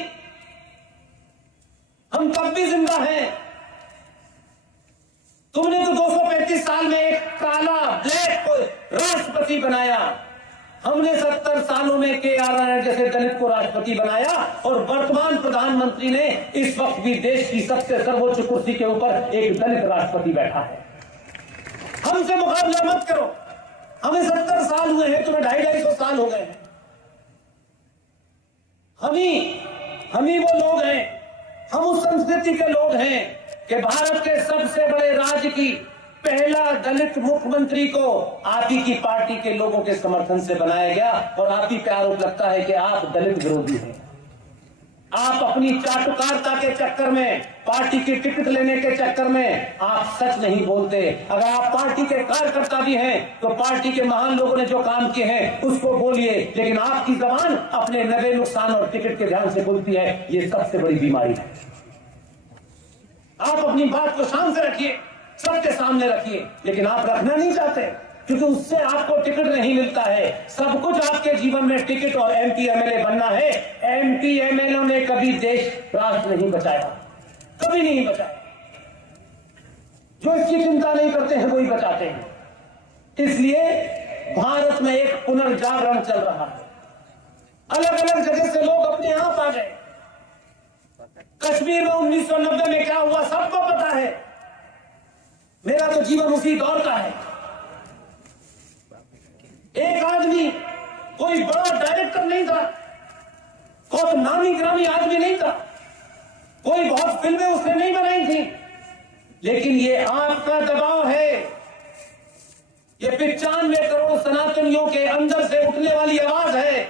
हम तब भी जिंदा हैं। तुमने तो 235 साल में एक काला ब्लैक को राष्ट्रपति बनाया, हमने 70 सालों में के.आर. नारायण जैसे दलित को राष्ट्रपति बनाया, और वर्तमान प्रधानमंत्री ने इस वक्त भी देश की सबसे सर्वोच्च कुर्सी के ऊपर एक दलित राष्ट्रपति बैठा है। हमसे मुकाबला मत करो, हमें 70 साल हुए हैं, तुम्हें 250-250 साल हो गए हैं। हम ही वो लोग हैं, हम उस संस्कृति के लोग हैं कि भारत के सबसे बड़े राज्य की पहला दलित मुख्यमंत्री को आप ही की पार्टी के लोगों के समर्थन से बनाया गया, और आप ही पे आरोप लगता है कि आप दलित विरोधी हैं। आप अपनी चाटुकारिता के चक्कर में, पार्टी की टिकट लेने के चक्कर में आप सच नहीं बोलते। अगर आप पार्टी के कार्यकर्ता भी हैं तो पार्टी के महान लोगों ने जो काम किए हैं उसको बोलिए, लेकिन आपकी जबान अपने नफे नुकसान और टिकट के ध्यान से बोलती है। ये सबसे बड़ी बीमारी है। आप अपनी बात को शान से रखिए, सबके सामने रखिए, लेकिन आप रखना नहीं चाहते क्योंकि उससे आपको टिकट नहीं मिलता है। सब कुछ आपके जीवन में टिकट और एमपी एमएलए बनना है। एमपी एमएलए ने कभी देश राष्ट्र नहीं बचाया, कभी नहीं बचाया। जो इसकी चिंता नहीं करते हैं वही बचाते हैं। इसलिए भारत में एक पुनर्जागरण चल रहा है। अलग अलग जगह से लोग अपने आप आ गए। कश्मीर में 1990 में क्या हुआ सबको पता है। मेरा तो जीवन उसी दौर का है। एक आदमी, कोई बड़ा डायरेक्टर नहीं था, कोई नामी ग्रामी आदमी नहीं था, कोई बहुत फिल्में उसने नहीं बनाई थी, लेकिन ये आपका दबाव है। ये 95 करोड़ सनातनियों के अंदर से उठने वाली आवाज है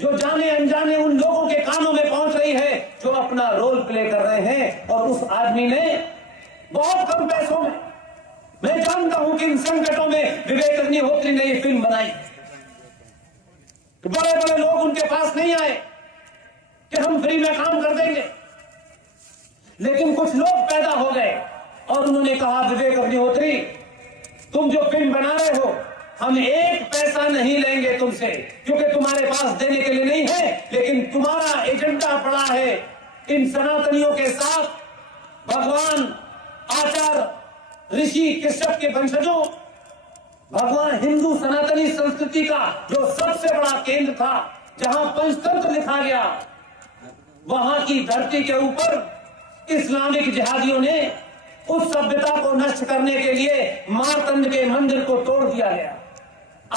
जो जाने अनजाने उन लोगों के कानों में पहुंच रही है जो अपना रोल प्ले कर रहे हैं। और उस आदमी ने बहुत कम पैसों में, मैं जानता हूं कि इन संकटों में विवेक अग्निहोत्री ने ये फिल्म बनाई। बड़े बड़े लोग उनके पास नहीं आए कि हम फ्री में काम कर देंगे, लेकिन कुछ लोग पैदा हो गए और उन्होंने कहा विवेक अग्निहोत्री, तुम जो फिल्म बना रहे हो हम एक पैसा नहीं लेंगे तुमसे, क्योंकि तुम्हारे पास देने के लिए नहीं है, लेकिन तुम्हारा एजेंडा पड़ा है इन सनातनियों के साथ। भगवान आचार्य ऋषि कश्यप के वंशजों, भगवान हिंदू सनातनी संस्कृति का जो सबसे बड़ा केंद्र था, जहां पंचतंत्र लिखा गया, वहां की धरती के ऊपर इस्लामिक जिहादियों ने उस सभ्यता को नष्ट करने के लिए मारतंड के मंदिर को तोड़ दिया गया।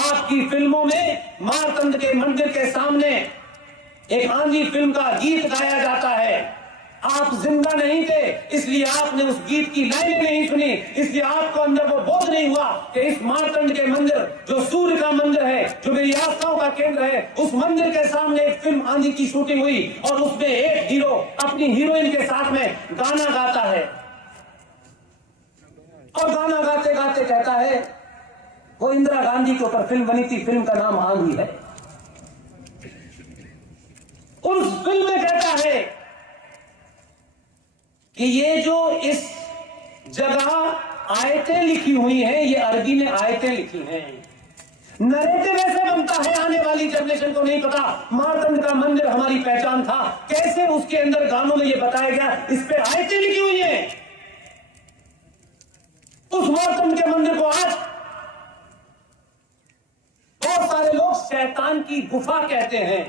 आपकी फिल्मों में मारतंड के मंदिर के सामने एक आंधी फिल्म का गीत गाया जाता है। आप जिंदा नहीं थे, इसलिए आपने उस गीत की लाइनें नहीं सुनी, इसलिए आपको अंदर वो बोध नहीं हुआ कि इस मारतंड के मंदिर, जो सूर्य का मंदिर है, जो मेरी आस्थाओं का केंद्र है, उस मंदिर के सामने एक फिल्म आंधी की शूटिंग हुई और उसमें एक हीरो अपनी हीरोइन के साथ में गाना गाता है और गाना गाते गाते कहता है, वो इंदिरा गांधी के ऊपर फिल्म बनी थी, फिल्म का नाम आंधी है। उस फिल्म में कहता है कि ये जो इस जगह आयतें लिखी हुई हैं, ये अरबी में आयतें लिखी हैं। नरेटिव ऐसे बनता है, आने वाली जनरेशन को नहीं पता मारतंड का मंदिर हमारी पहचान था, कैसे उसके अंदर गानों में ये बताया गया, इस पे आयतें लिखी हुई हैं। उस मारतंड के मंदिर को आज बहुत सारे लोग शैतान की गुफा कहते हैं।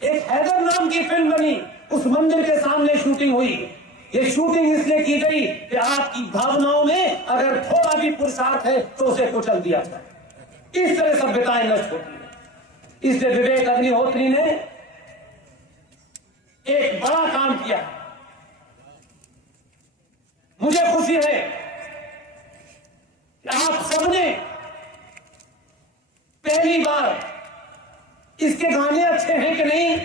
एक हैदर नाम की फिल्म बनी, उस मंदिर के सामने शूटिंग हुई। ये शूटिंग इसलिए की गई कि आपकी भावनाओं में अगर थोड़ा भी पुरुषार्थ है तो उसे कुचल दिया जाए। इस तरह सभ्यताएं नष्ट होती है। इसलिए विवेक अग्निहोत्री ने एक बड़ा काम किया। मुझे खुशी है कि आप सबने पहली बार इसके गाने अच्छे हैं कि नहीं,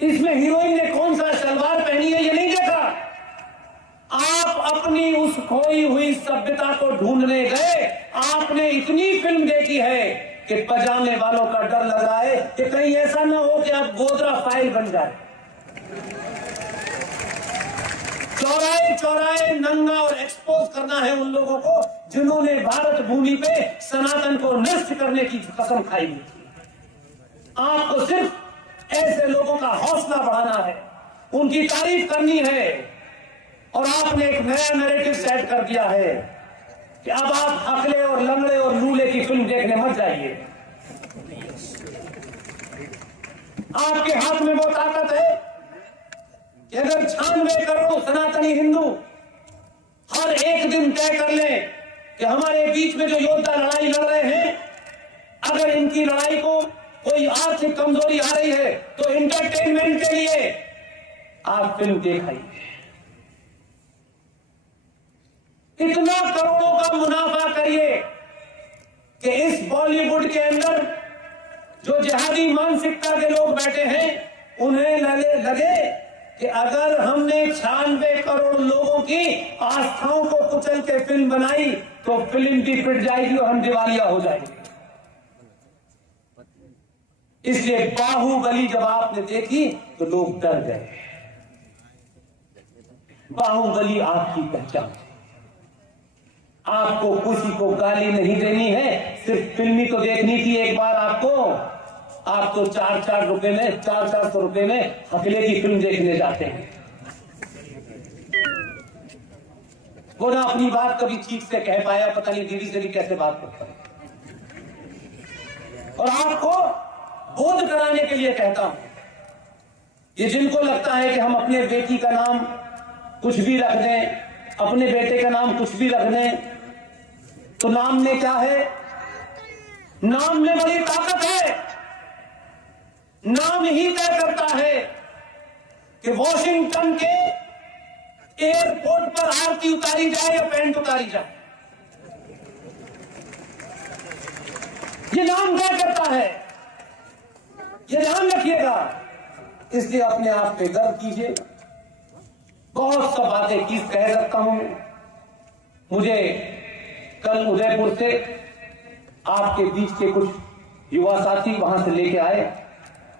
इसमें हीरोइन ने कौन सा सलवार पहनी है ये नहीं देखा। आप अपनी उस खोई हुई सभ्यता को ढूंढने गए। आपने इतनी फिल्म देखी है कि पजामे वालों का डर लग रहा है कि कहीं ऐसा ना हो कि आप गोदरा फाइल बन जाए। चौराहे चौराहे नंगा और एक्सपोज करना है उन लोगों को जिन्होंने भारत भूमि पे सनातन को नष्ट करने की कसम खाई हुई थी। आपको सिर्फ ऐसे लोगों का हौसला बढ़ाना है, उनकी तारीफ करनी है, और आपने एक नया नैरेटिव सेट कर दिया है कि अब आप हकले और लंगड़े और लूले की फिल्म देखने मत जाइए। आपके हाथ में वो ताकत है कि अगर 96 करोड़ सनातनी हिंदू हर एक दिन तय कर ले कि हमारे बीच में जो योद्धा लड़ाई लड़ रहे हैं, अगर इनकी लड़ाई को कोई आर्थिक कमजोरी आ रही है तो एंटरटेनमेंट के लिए आप फिल्म दिखाइए। इतना करोड़ों का मुनाफा करिए कि इस बॉलीवुड के अंदर जो जिहादी मानसिकता के लोग बैठे हैं उन्हें लगे कि अगर हमने 96 करोड़ लोगों की आस्थाओं को कुचल के फिल्म बनाई तो फिल्म भी पिट जाएगी और हम दिवालिया हो जाएंगे। इसलिए बाहुबली जब आपने देखी तो लोग डर गए। बाहुबली आपकी पहचान, आपको किसी को गाली नहीं देनी है, सिर्फ फिल्मी तो देखनी थी एक बार आपको। आप तो 400 रुपए में 400 रुपए में अकेले की फिल्म देखने जाते हैं। वो ना अपनी बात कभी ठीक से कह पाया, पता नहीं दीदी से भी कैसे बात करता है। और आपको बोध कराने के लिए कहता हूं, ये जिनको लगता है कि हम अपने बेटी का नाम कुछ भी रख दें, अपने बेटे का नाम कुछ भी रख दें, तो नाम में क्या है? नाम में बड़ी ताकत है। नाम ही तय करता है कि वॉशिंगटन के एयरपोर्ट पर आरती उतारी जाए या पैंट उतारी जाए, ये नाम तय करता है। ये ध्यान रखिएगा। इसलिए अपने आप पे गर्व कीजिए। बहुत सा बातें की कह सकता हूं। मुझे कल उदयपुर से आपके बीच के कुछ युवा साथी वहां से लेके आए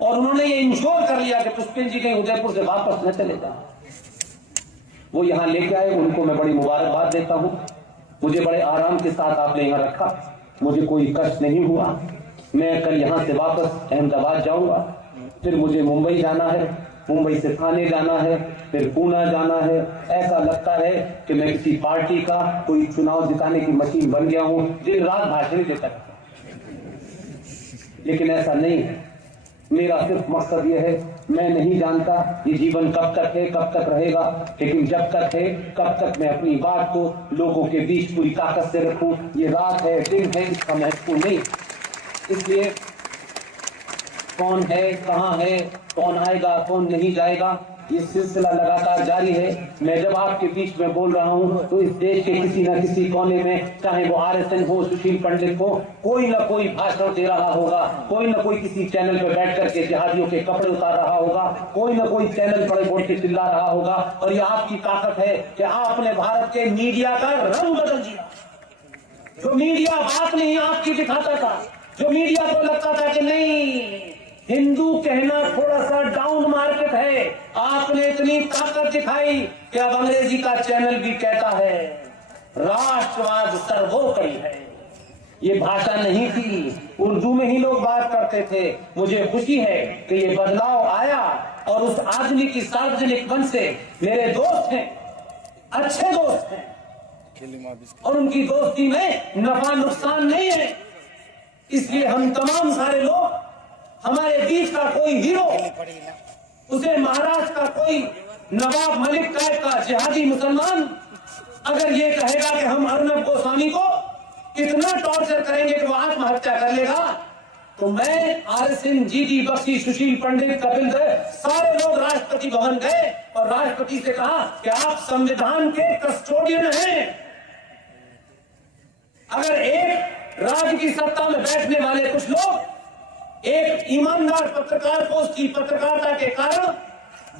और उन्होंने ये इंश्योर कर लिया कि पुष्पेंद्र जी कहीं उदयपुर से वापस न चले जाए। वो यहां लेके आए, उनको मैं बड़ी मुबारकबाद देता हूं। मुझे बड़े आराम के साथ आपने यहां रखा, मुझे कोई कष्ट नहीं हुआ। मैं कल यहां से वापस अहमदाबाद जाऊंगा, फिर मुझे मुंबई जाना है, मुंबई से थाने जाना है, फिर पूना जाना है। ऐसा लगता है कि मैं किसी पार्टी का कोई चुनाव जिताने की मशीन बन गया हूं, दिन रात भाषण देता रहता हूं। लेकिन ऐसा नहीं है। मेरा सिर्फ मकसद यह है, मैं नहीं जानता ये जीवन कब तक है, कब तक रहेगा, लेकिन जब तक है कब तक मैं अपनी बात को लोगों के बीच पूरी ताकत से रखूं। ये रात है दिन है, इसका महत्वपूर्ण नहीं। इसलिए कौन है, कहां है, कौन आएगा, कौन नहीं जाएगा, ये सिलसिला लगातार जारी है। मैं जब आपके बीच में बोल रहा हूं तो इस देश के किसी न किसी कोने में, चाहे वो RSN हो, सुशील पंडित हो, कोई ना कोई भाषण दे रहा होगा, कोई ना कोई किसी चैनल पर बैठ करके जिहादियों के कपड़े उतार रहा होगा, कोई ना कोई चैनल बड़े बोल के चिल्ला रहा होगा। और ये आपकी ताकत है कि आपने भारत के मीडिया का रंग बदल दिया। जो मीडिया बात नहीं आपकी दिखाता था, जो मीडिया को लगता था कि नहीं हिंदू कहना थोड़ा सा डाउन मार्केट है, आपने इतनी ताकत दिखाई कि अब अंग्रेजी का चैनल भी कहता है राष्ट्रवाद सर्वोपरि है। ये भाषा नहीं थी, उर्दू में ही लोग बात करते थे। मुझे खुशी है कि ये बदलाव आया और उस आदमी की सार्वजनिक मन से मेरे दोस्त हैं, अच्छे दोस्त हैं, और उनकी दोस्ती में नफा नुकसान नहीं है। इसलिए हम तमाम सारे लोग, हमारे बीच का कोई हीरो, उसे महाराष्ट्र का कोई नवाब मलिक टाइप का जिहादी मुसलमान अगर ये कहेगा कि हम अर्नब गोस्वामी को इतना टॉर्चर करेंगे कि वो आत्महत्या कर लेगा, तो मैं RSN, GD बख्शी, सुशील पंडित, कपिल देव, सारे लोग राष्ट्रपति भवन गए और राष्ट्रपति से कहा कि आप संविधान के कस्टोडियन हैं। अगर एक राज्य की सत्ता में बैठने वाले कुछ लोग एक ईमानदार पत्रकार को उसकी पत्रकारिता के कारण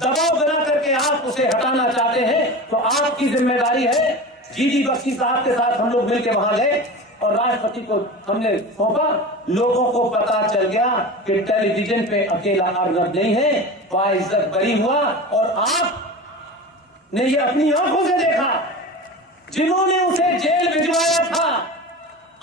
दबाव बना करके आप उसे हटाना चाहते हैं, तो आपकी जिम्मेदारी है। GD बख्शी साहब के साथ हम लोग मिलकर वहां गए और राष्ट्रपति को हमने सौंपा। लोगों को पता चल गया कि टेलीविजन पे अकेला अर्नब नहीं है, बाइज्जत बरी हुआ। और आपने ये अपनी आंखों से देखा, जिन्होंने उसे जेल भिजवाया था,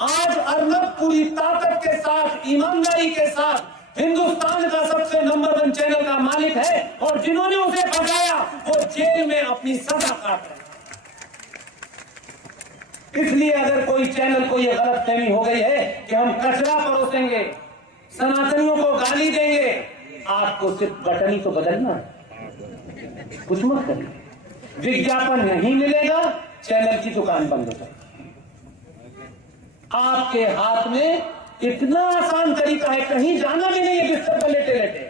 आज अर्नब पूरी ताकत के साथ, ईमानदारी के साथ हिंदुस्तान का सबसे नंबर 1 चैनल का मालिक है, और जिन्होंने उसे फंसाया वो जेल में अपनी सजा काट रहे। इसलिए अगर कोई चैनल को यह गलतफहमी हो गई है कि हम कचरा परोसेंगे, सनातनियों को गाली देंगे, आपको सिर्फ बटन ही तो बदलना, कुछ मत करिए। विज्ञापन नहीं मिलेगा, चैनल की दुकान बंद हो जाएगी। आपके हाथ में इतना आसान तरीका है, कहीं जाना भी नहीं है, बिस्तर पर लेटे लेटे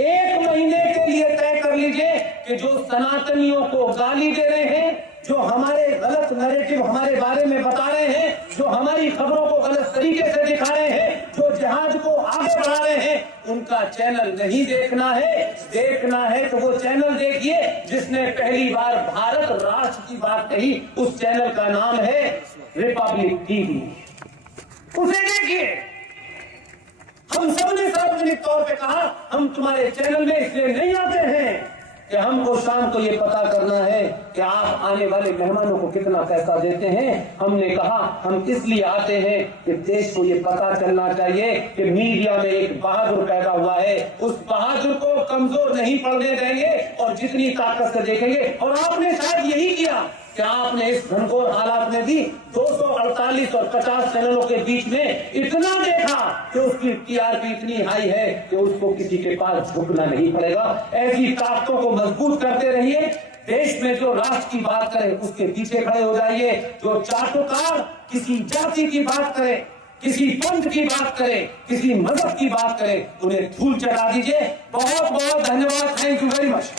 1 महीने के लिए तय कर लीजिए कि जो सनातनियों को गाली दे रहे हैं, जो हमारे गलत नैरेटिव हमारे बारे में बता रहे हैं, जो हमारी खबरों को गलत तरीके से दिखा रहे हैं, जो जिहाद को आगे पढ़ा रहे हैं उनका चैनल नहीं देखना है तो वो चैनल देखिए जिसने पहली बार भारत राष्ट्र की बात कही। उस चैनल का नाम है रिपब्लिक टीवी, उसे देखिए। हम सबने सार्वजनिक तौर पे कहा हम तुम्हारे चैनल में इसलिए नहीं आते हैं कि हमको शाम को ये पता करना है कि आप आने वाले मेहमानों को कितना पैसा देते हैं। हमने कहा हम इसलिए आते हैं कि देश को ये पता चलना चाहिए कि मीडिया में एक बहादुर पैदा हुआ है, उस बहादुर को कमजोर नहीं पड़ने देंगे और जितनी ताकत से देखेंगे। और आपने शायद यही किया कि आपने इस घनघोर हालात में भी 248 और 50 चैनलों के बीच में इतना देखा कि उसकी टीआरपी इतनी हाई है कि उसको किसी के पास झुकना नहीं पड़ेगा। ऐसी ताकतों को मजबूत करते रहिए। देश में जो राष्ट्र की बात करे उसके पीछे खड़े हो जाइए। जो चाटुकार किसी जाति की बात करे, किसी पंथ की बात करे, किसी मजहब की बात करे, उन्हें धूल चढ़ा दीजिए। बहुत बहुत धन्यवाद। Thank you very much.